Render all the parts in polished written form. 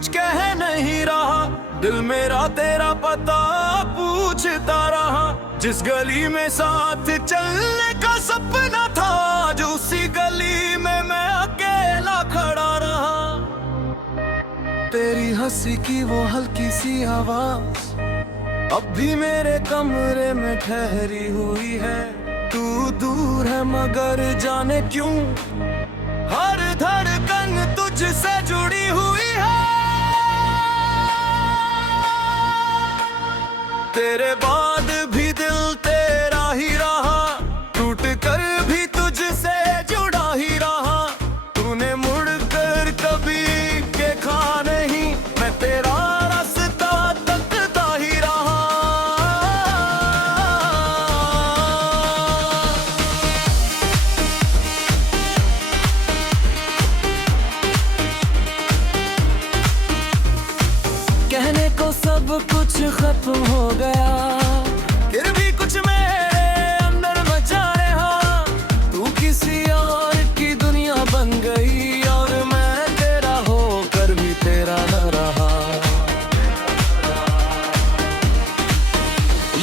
कुछ कह नहीं रहा, दिल मेरा तेरा पता पूछता रहा। जिस गली में साथ चलने का सपना था, जो उसी गली में मैं अकेला खड़ा रहा। तेरी हंसी की वो हल्की सी आवाज अब भी मेरे कमरे में ठहरी हुई है। तू दूर है मगर जाने क्यों हर धड़कन तुझसे जुड़ी हुई है। तेरे बाद भी दिल तेरा ही रहा, टूट कर भी तुझसे जुड़ा ही रहा। तूने मुड़ कर कभी देखा नहीं, मैं तेरा रास्ता तकता ही रहा। कहने को सब कुछ खत्म हो गया, फिर भी कुछ मेरे अंदर बचा रहा। तू किसी और की दुनिया बन गई और मैं तेरा होकर भी तेरा न रहा।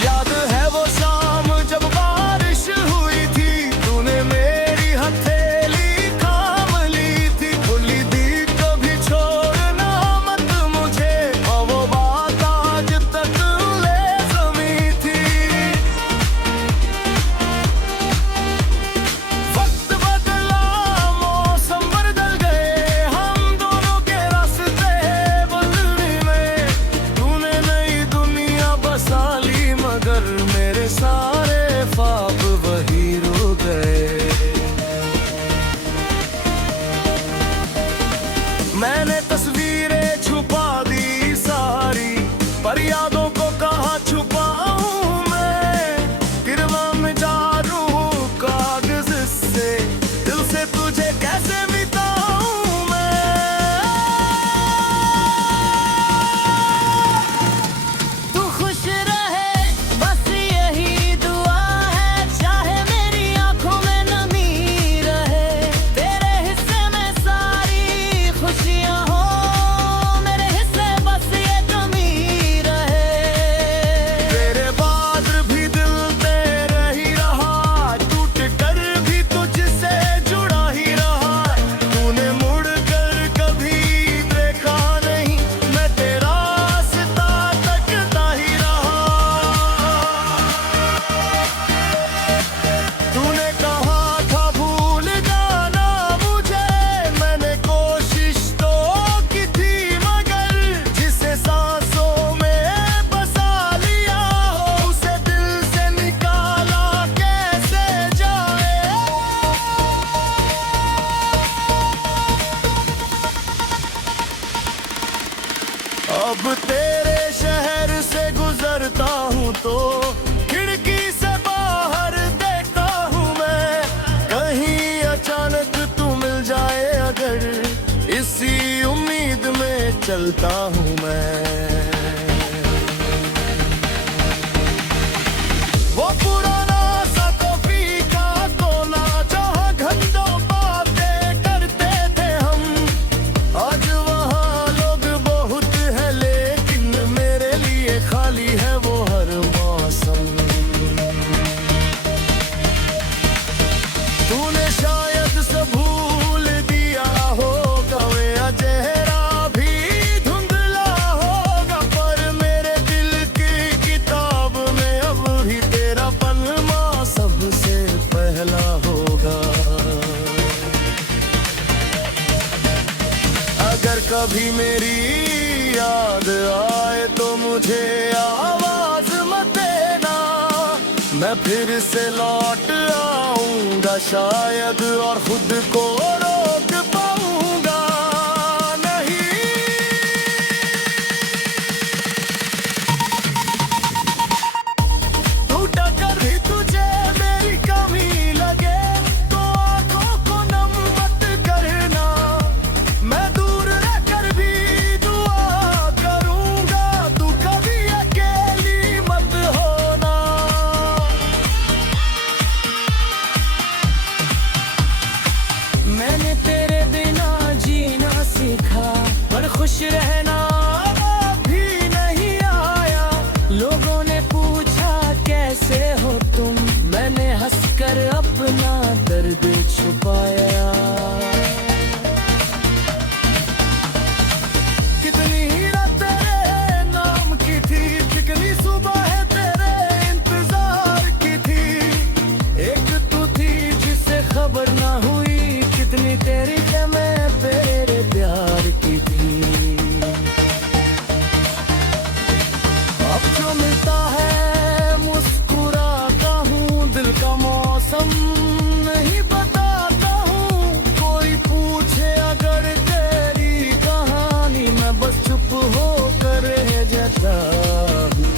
याद है वो शाम जब बारिश हुई थी, तूने मेरी हथेली थाम ली थी। खुली दी कभी छोड़ना मत मुझे, और वो बात आज तक लेज़मी थी। वक्त बदला, मौसम बदल गए, हम दोनों के रास्ते बदलने में। तूने नई दुनिया बसा ली मगर मेरे सारे ख्वाब वही रो गए। मैंने तस्वीरें छुपा दी सारी, पर यादों को कहाँ छुपाऊं मैं। गिरवा में जारूं कागज से, दिल से तुझे कैसे मिटाऊं मैं। तू खुश रहे बस यही दुआ है, चाहे मेरी आंखों में नमी रहे। तेरे हिस्से में सारी खुशियां हो, मेरे हिस्से बस ये कमी रहे। तेरे बाद भी दिल तेरा ही रहा, टूट कर भी तुझसे जुड़ा ही रहा। तूने मुड़ कर कभी देखा नहीं, मैं तेरा रास्ता तकता ही रहा। तूने कहा था भूल जाना मुझे, मैंने कोशिश तो की थी मगर जिसे सांसों में बसा लिया हो, उसे दिल से निकाला कैसे जाए। अब तेरे शहर से गुजरता हूँ तो खिड़की से बाहर देखता हूँ मैं। कहीं अचानक तू मिल जाए अगर, इसी उम्मीद में चलता हूँ मैं। वो पुराना सा कॉफी का कोना जहाँ घंटों बातें करते थे हम, आज वहाँ लोग बहुत है लेकिन मेरे लिए खाली है वो हर मौसम। तूने शायद सब भूल दिया होगा, मेरा चेहरा भी धुंधला होगा, पर मेरे दिल की किताब में अब भी तेरा पन्ना सबसे पहला होगा। अगर कभी मेरी याद आए तो मुझे आवाज मत देना, मैं फिर से लौट आऊंगा शायद और खुद को रोक पाऊंगा नहीं। टूटा कर भी तुझे मेरी कमी लगे तो आंखों को नम मत करना, मैं दूर रहकर भी दुआ करूंगा, तू कभी अकेली मत होना। मैंने तेरे बिना जीना सीखा, पर खुश रहना छुपाया। कितनी ही रात तेरे नाम की थी, कितनी सुबह है तेरे इंतजार की थी। एक तू थी जिसे खबर ना हुई, कितनी तेरी मैं तेरे प्यार की थी। अब जो मिलता है मुस्कुराता हूँ, दिल का मौसम नहीं बताता हूँ। कोई पूछे अगर तेरी कहानी, मैं बस चुप होकर रह जाता हूँ।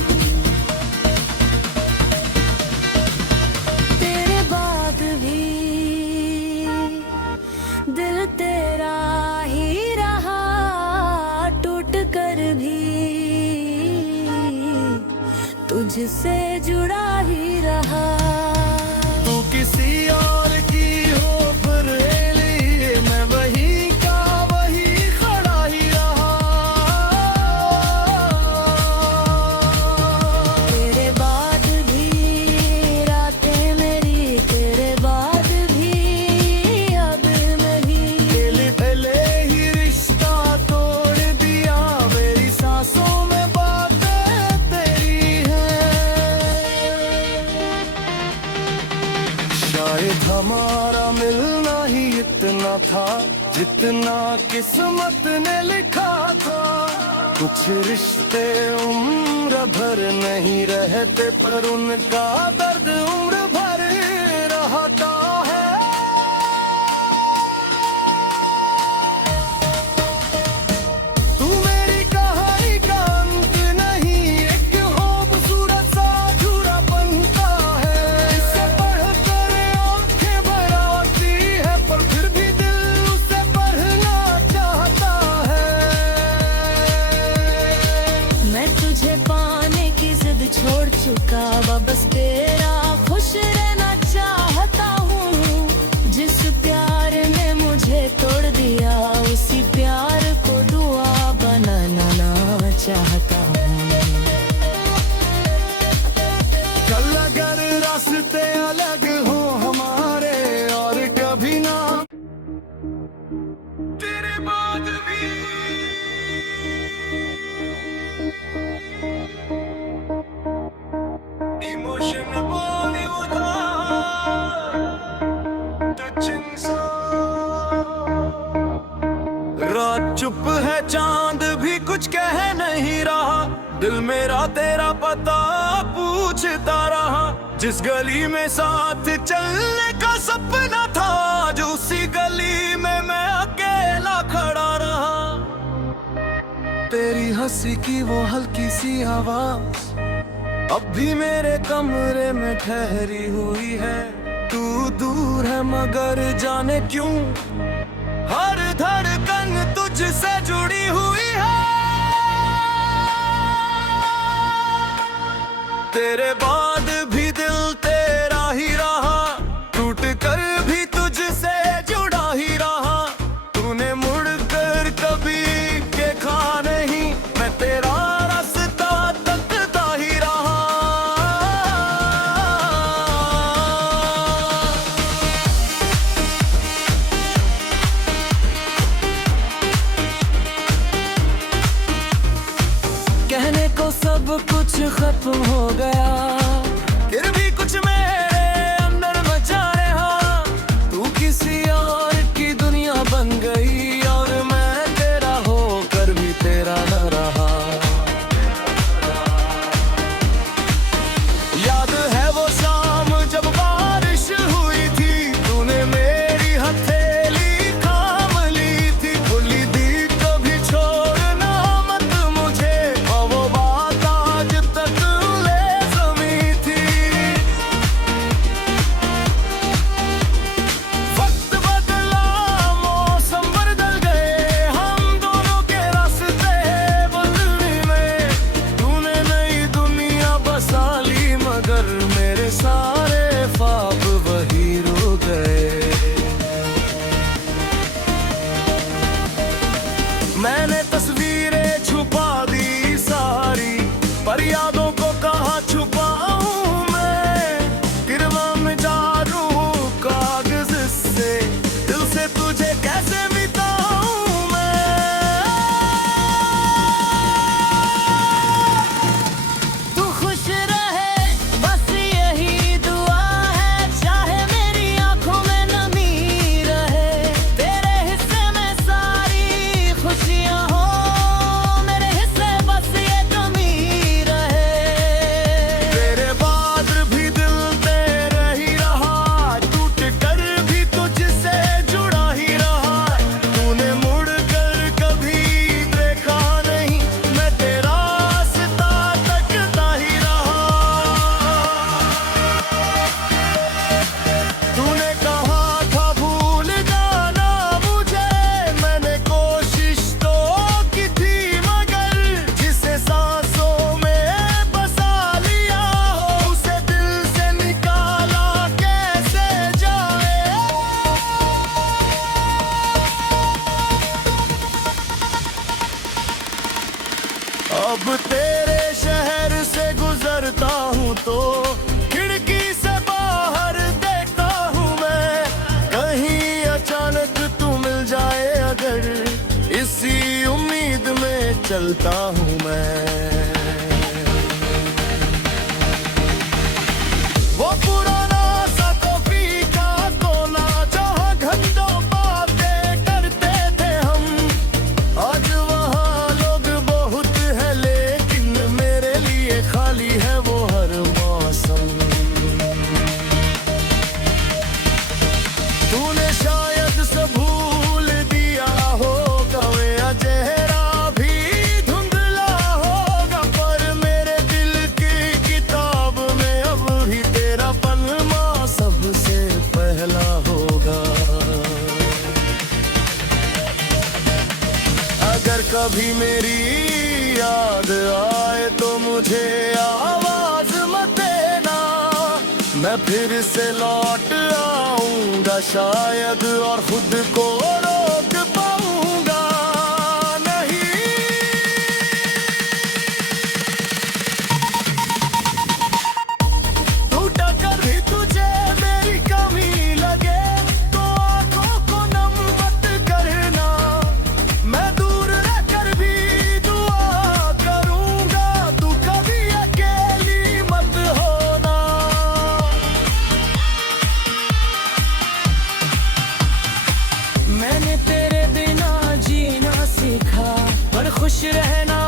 तेरे बाद भी दिल तेरा ही रहा, टूट कर भी तुझसे जुड़ा ही रहा। तू किसी और की हो फिर लिए, मैं वही का वही खड़ा ही रहा। तेरे बाद भी रातें मेरी, तेरे बाद भी अब नहीं। पहले ही रिश्ता तोड़ दिया, मेरी सांसों में बातें तेरी हैं। शायद हमारा मिलना ही इतना था, जितना किस्मत ने लिखा था। कुछ रिश्ते उम्र भर नहीं रहते, पर उनका दर्द उम्र भर रहता है। तू मेरी कहानी का अंत नहीं, एक खूबसूरत सा अधूरा बनता है। इसे पढ़कर आंखें भर आती है, पर फिर भी दिल उसे पढ़ना चाहता है। मैं तुझे पाने की जिद छोड़ चुका, बस तेरा खुश रहना चाहता हूँ। जिस प्यार ने मुझे तोड़ दिया, उसी प्यार को दुआ बनाना चाहता हूँ। कल अगर रास्ते अलग हो हमारे और कभी ना, तेरे बाद भी इमोशन बॉलीवुड टचिंग रात चुप है, चांद भी कुछ कह नहीं रहा। दिल मेरा तेरा पता पूछता रहा। जिस गली में साथ चलने का सपना था, जो उसी गली में मैं अकेला खड़ा रहा। तेरी हंसी की वो हल्की सी आवाज अब भी मेरे कमरे में ठहरी हुई है। तू दूर है मगर जाने क्यों हर धड़कन तुझसे जुड़ी हुई है। तेरे बाद भी दिल तेरा ही रहा, टूट कर भी तुझसे जुड़ा ही रहा। तूने मुड़ कर कभी देखा नहीं, मैं तेरा रास्ता तकता ही रहा। कहने को सब कुछ खत्म हो गया, दिल से तुझे कैसे मिटाऊं मैं। तू खुश रहे बस यही दुआ है, चाहे मेरी आंखों में नमी रहे। तेरे हिस्से में सारी खुशियां हो, मेरे हिस्से बस ये कमी रहे। तेरे बाद भी दिल तेरे ही रहा, टूट कर भी तुझसे जुड़ा ही रहा। तूने मुड़ कर कभी देखा नहीं, मैं तेरा रास्ता तकता ही रहा। तूने कहा था भूल जाना मुझे, मैंने कोशिश तो की थी, मगर जिसे सांसों में बसा लिया हो, उसे दिल से निकाला कैसे जाए। अब तेरे शहर से गुजरता हूँ तो खिड़की से बाहर देखता हूँ मैं, कहीं अचानक तू मिल जाए अगर, इसी उम्मीद में चलता हूँ मैं। वो पुराना सा कॉफी का कोना जहाँ घंटों बातें करते थे हम, आज वहाँ लोग बहुत है लेकिन मेरे लिए खाली है वो हर मौसम। तूने शायद सब भूल दिया होगा, मेरा चेहरा भी धुंधला होगा, पर मेरे दिल की किताब में अब भी तेरा पन्ना सबसे पहला होगा। अगर कभी मेरी याद आए तो मुझे आवाज मत देना, मैं फिर से लौट आऊंगा शायद, और खुद को रोक पाऊंगा नहीं। टूटा कर भी तुझे मेरी कमी लगे तो आंखों को नम मत करना, मैं दूर रहकर भी दुआ करूंगा, तू कभी अकेली मत होना। मैंने तेरे बिना जीना सीखा, पर खुश रहना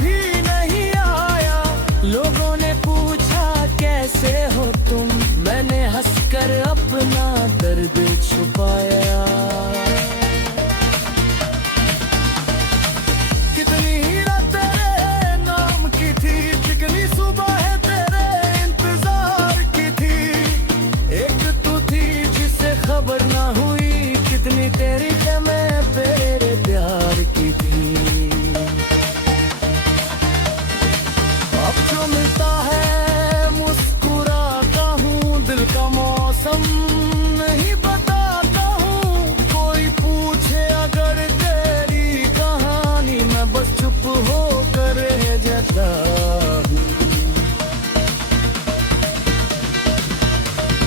भी नहीं आया। लोगों ने पूछा कैसे हो तुम, मैंने हंसकर अपना दर्द छुपाया। कितनी हीरा तेरे नाम की थी, कितनी सुबह है तेरे इंतजार की थी। एक तू थी जिसे खबर ना हुई, कितनी तेरी मैं तेरे प्यार की थी। अब जो मिलता है मुस्कुराता हूँ, दिल का मौसम नहीं बताता हूँ। कोई पूछे अगर तेरी कहानी, मैं बस चुप होकर रह जाता हूँ।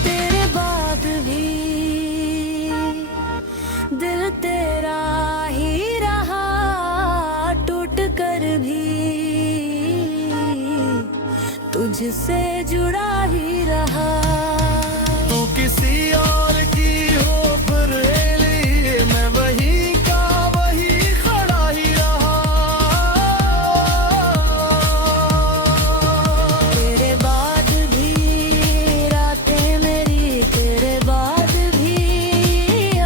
तेरे बाद भी दिल तेरा ही रहा, टूट कर भी तुझसे जुड़ा ही रहा। तू किसी और की हो फिर लिए, मैं वही का वही खड़ा ही रहा। तेरे बाद भी रातें मेरी, तेरे बाद भी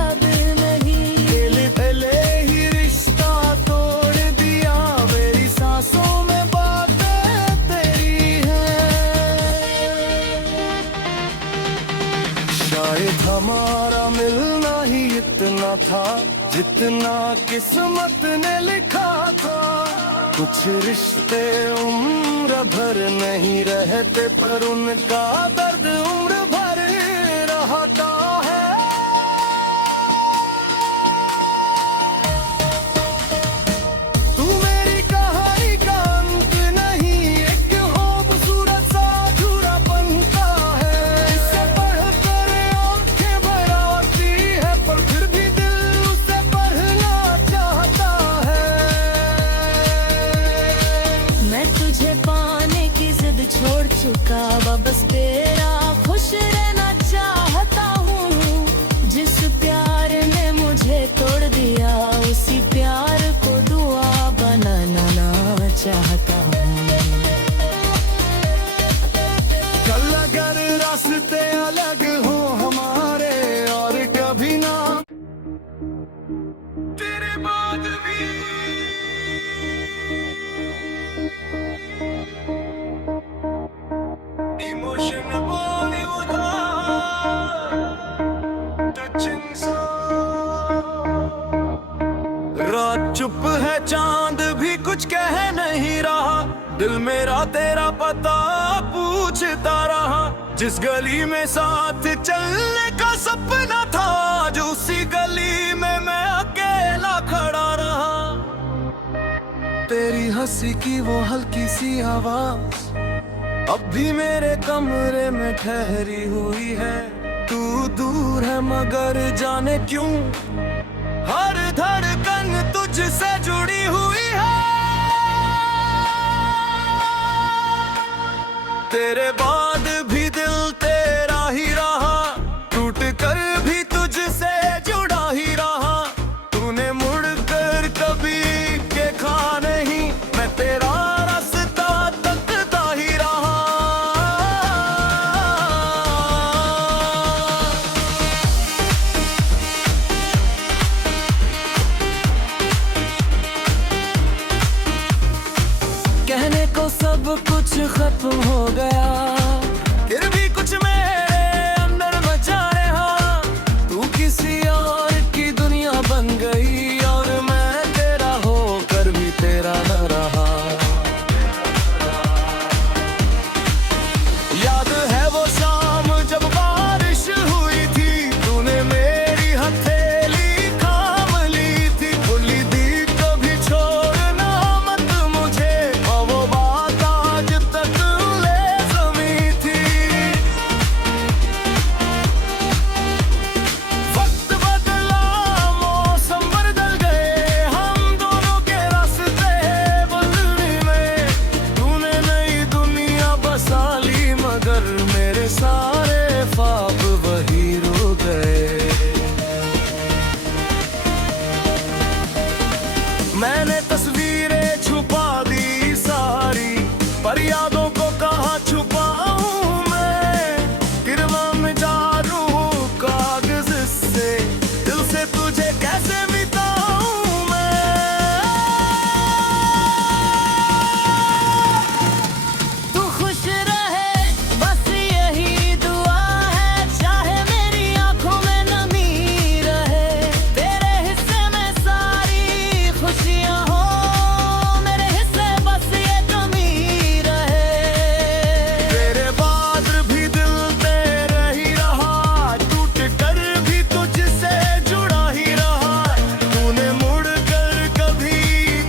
अब नहीं। पहले ही रिश्ता तोड़ दिया, मेरी सांसों में बातें तेरी हैं। शायद हमारा मिलना ही इतना था, जितना किस्मत ने लिखा था। कुछ रिश्ते उम्र भर नहीं रहते, पर उनका दर्द उम्र भर रहता है। तू मेरी कहानी का अंत नहीं, एक खूबसूरत सा अधूरा बनता है। इसे पढ़कर आंखें भर आती है, रात चुप है, चांद भी कुछ कह नहीं रहा। दिल मेरा तेरा पता पूछता रहा। जिस गली में साथ चलने का सपना था, जो उसी गली में मैं अकेला खड़ा रहा। तेरी हंसी की वो हल्की सी आवाज अब भी मेरे कमरे में ठहरी हुई है। तू दूर है मगर जाने क्यों हर धड़कन तुझसे जुड़ी हुई है। तेरे बाद भी दिल तेरा ही रहा, टूट कर भी तुझसे जुड़ा ही रहा। तूने मुड़ कर कभी देखा नहीं, मैं तेरा रास्ता तकता ही रहा। कहने को सब कुछ खत्म हो गया, फिर भी कुछ मेरे अंदर बचा रहा। तू किसी और की दुनिया बन गई और मैं तेरा होकर भी तेरा न रहा। याद है वो शाम जब बारिश हुई थी, तूने मेरी हथेली थाम ली थी। बोली दी कभी छोड़ना मत मुझे, और वो बात आज तक लेज़मी थी। वक्त बदला, मौसम बदल गए, हम दोनों के रास्ते बदलने में। तूने नई दुनिया बसा ली मगर मेरे सारे ख्वाब वही रो गए। मैंने तस्वीरें छुपा दी सारी, पर यादों को कहाँ छुपाऊं मैं। गिरवा में जारूं कागज से, दिल से तुझे कैसे मिटाऊं मैं। तू खुश रहे बस यही दुआ है, चाहे मेरी आंखों में नमी रहे। तेरे हिस्से में सारी खुशियां हो, मेरे हिस्से बस ये कमी रहे। तेरे बाद भी दिल तेरा ही रहा, टूट कर भी तुझसे जुड़ा ही रहा। तूने मुड़ कर कभी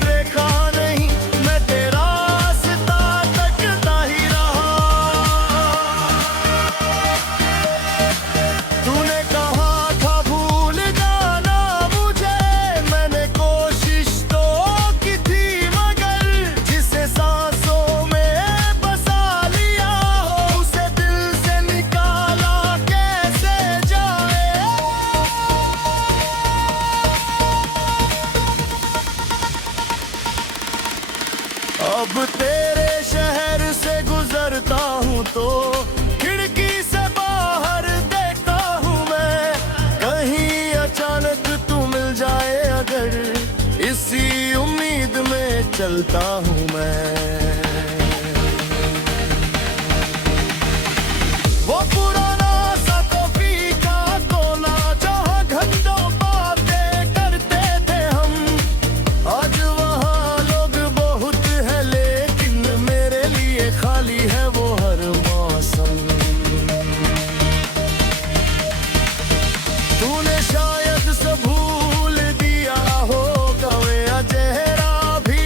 देखा नहीं, मैं तेरा रास्ता तकता ही रहा। तूने कहा था भूल जाना मुझे, मैंने कोशिश तो की थी मगर जिसे सांसों में बसा लिया हो, उसे दिल से निकाला कैसे जाए। अब तेरे शहर से गुजरता हूँ तो खिड़की से बाहर देखता हूँ मैं। कहीं अचानक तू मिल जाए अगर, इसी उम्मीद में चलता हूँ मैं। वो पुराना सा कॉफी का कोना जहाँ घंटों बातें करते थे हम, आज वहाँ लोग बहुत है लेकिन मेरे लिए खाली है वो हर मौसम। तूने शायद सब भूल दिया होगा, मेरा चेहरा भी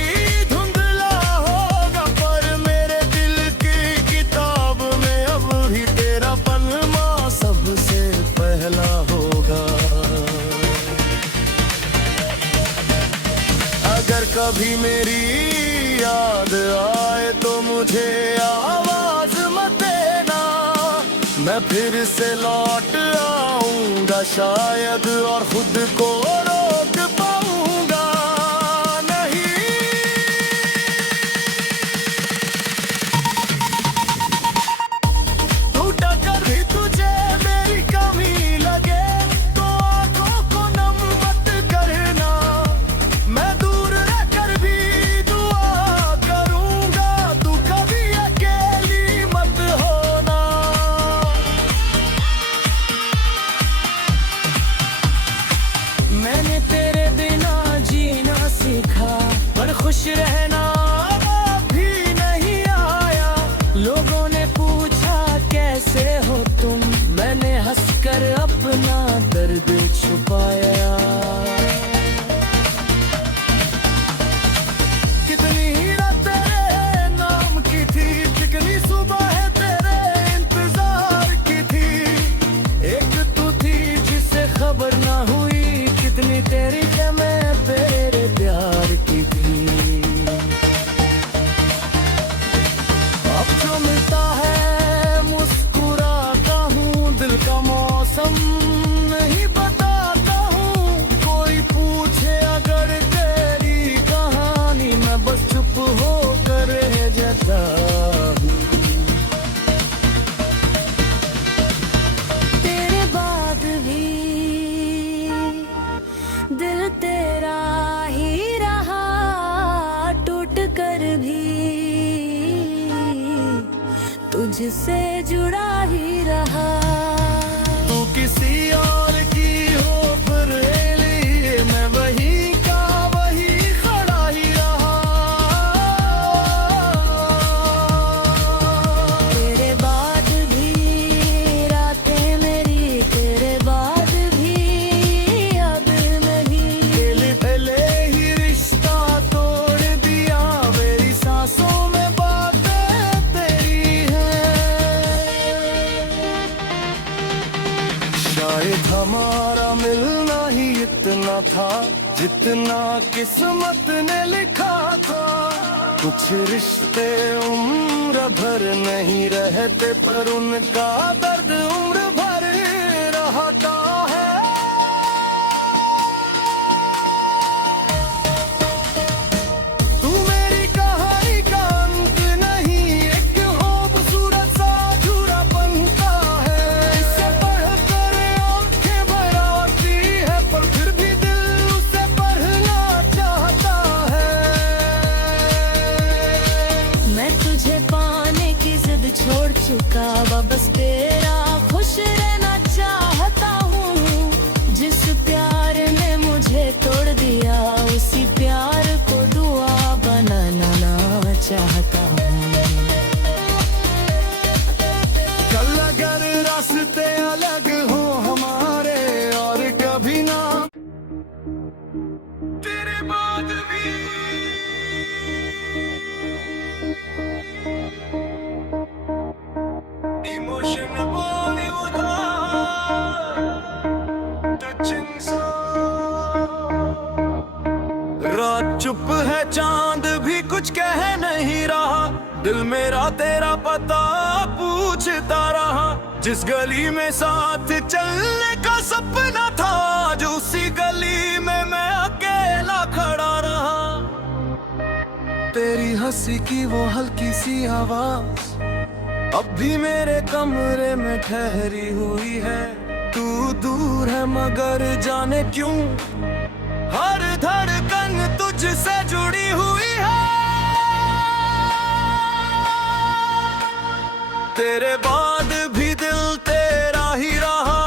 धुंधला होगा, पर मेरे दिल की किताब में अब भी तेरा पन्ना सबसे पहला होगा। अगर कभी मेरी याद आए तो मुझे आवाज मत देना, मैं फिर से लौट आऊंगा शायद और खुद को रोक पाऊंगा नहीं। टूटा कर भी तुझे मेरी कमी लगे तो आंखों को नम मत करना, मैं दूर रहकर भी दुआ करूंगा, तू कभी अकेली मत होना। खुश रहना भी नहीं आया। लोगों ने पूछा कैसे हो तुम, मैंने हंसकर अपना दर्द छुपाया। कितनी ही रात तेरे नाम की थी, कितनी सुबह है तेरे इंतजार की थी। एक तू थी जिसे खबर ना हुई, कितनी तेरी मैं तेरे प्यार की थी। अब जो मिलता है मुस्कुराता हूँ, दिल का मौसम नहीं बताता हूँ। कोई पूछे अगर तेरी कहानी, मैं बस चुप होकर रह जाता हूँ। तेरे बाद भी दिल तेरा ही रहा, टूट कर भी तुझसे जुड़ा ही रहा। तू किसी और की हो फिर लिए, मैं वही का वही खड़ा ही रहा। तेरे बाद भी रातें मेरी, तेरे बाद भी अब नहीं। पहले ही रिश्ता तोड़ दिया, मेरी सांसों में बातें तेरी हैं। शायद हमारा मिलना ही इतना था, जितना किस्मत ने लिखा था। कुछ रिश्ते उम्र भर नहीं रहते, पर उनका दर्द उम्र भर रहता है। तू मेरी कहानी का अंत नहीं, एक खूबसूरत सा अधूरा बनता है। इसे पढ़कर आंखें भर आती है, पर फिर भी दिल उसे पढ़ना चाहता है। मैं तुझे पाने की जिद छोड़ चुका, बस तेरा खुश रहना चाहता हूँ। जिस प्यार ने मुझे तोड़ दिया, उसी प्यार को दुआ बनाना चाहता हूँ। कल अगर रास्ते अलग हो हमारे और कभी ना, तेरे बाद भी इमोशन बोली उधार, टचिंग रात चुप है, चांद भी कुछ कह नहीं रहा। दिल मेरा तेरा पता पूछता रहा। जिस गली में साथ चलने का सपना था, जो उसी गली में मैं अकेला खड़ा रहा। तेरी हंसी की वो हल्की सी आवाज अब भी मेरे कमरे में ठहरी हुई है। तू दूर है मगर जाने क्यों हर धड़कन तुझसे जुड़ी हुई है। तेरे बाद भी दिल तेरा ही रहा,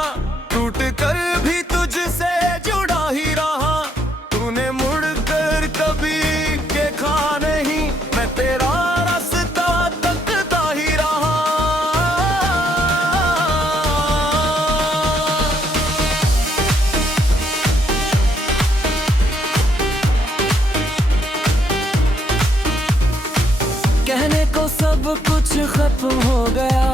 टूट कर भी तुझसे जुड़ा ही रहा। तूने मुड़ कर कभी देखा नहीं, मैं तेरा रास्ता तकता ही रहा। कहने को सब कुछ खत्म हो गया,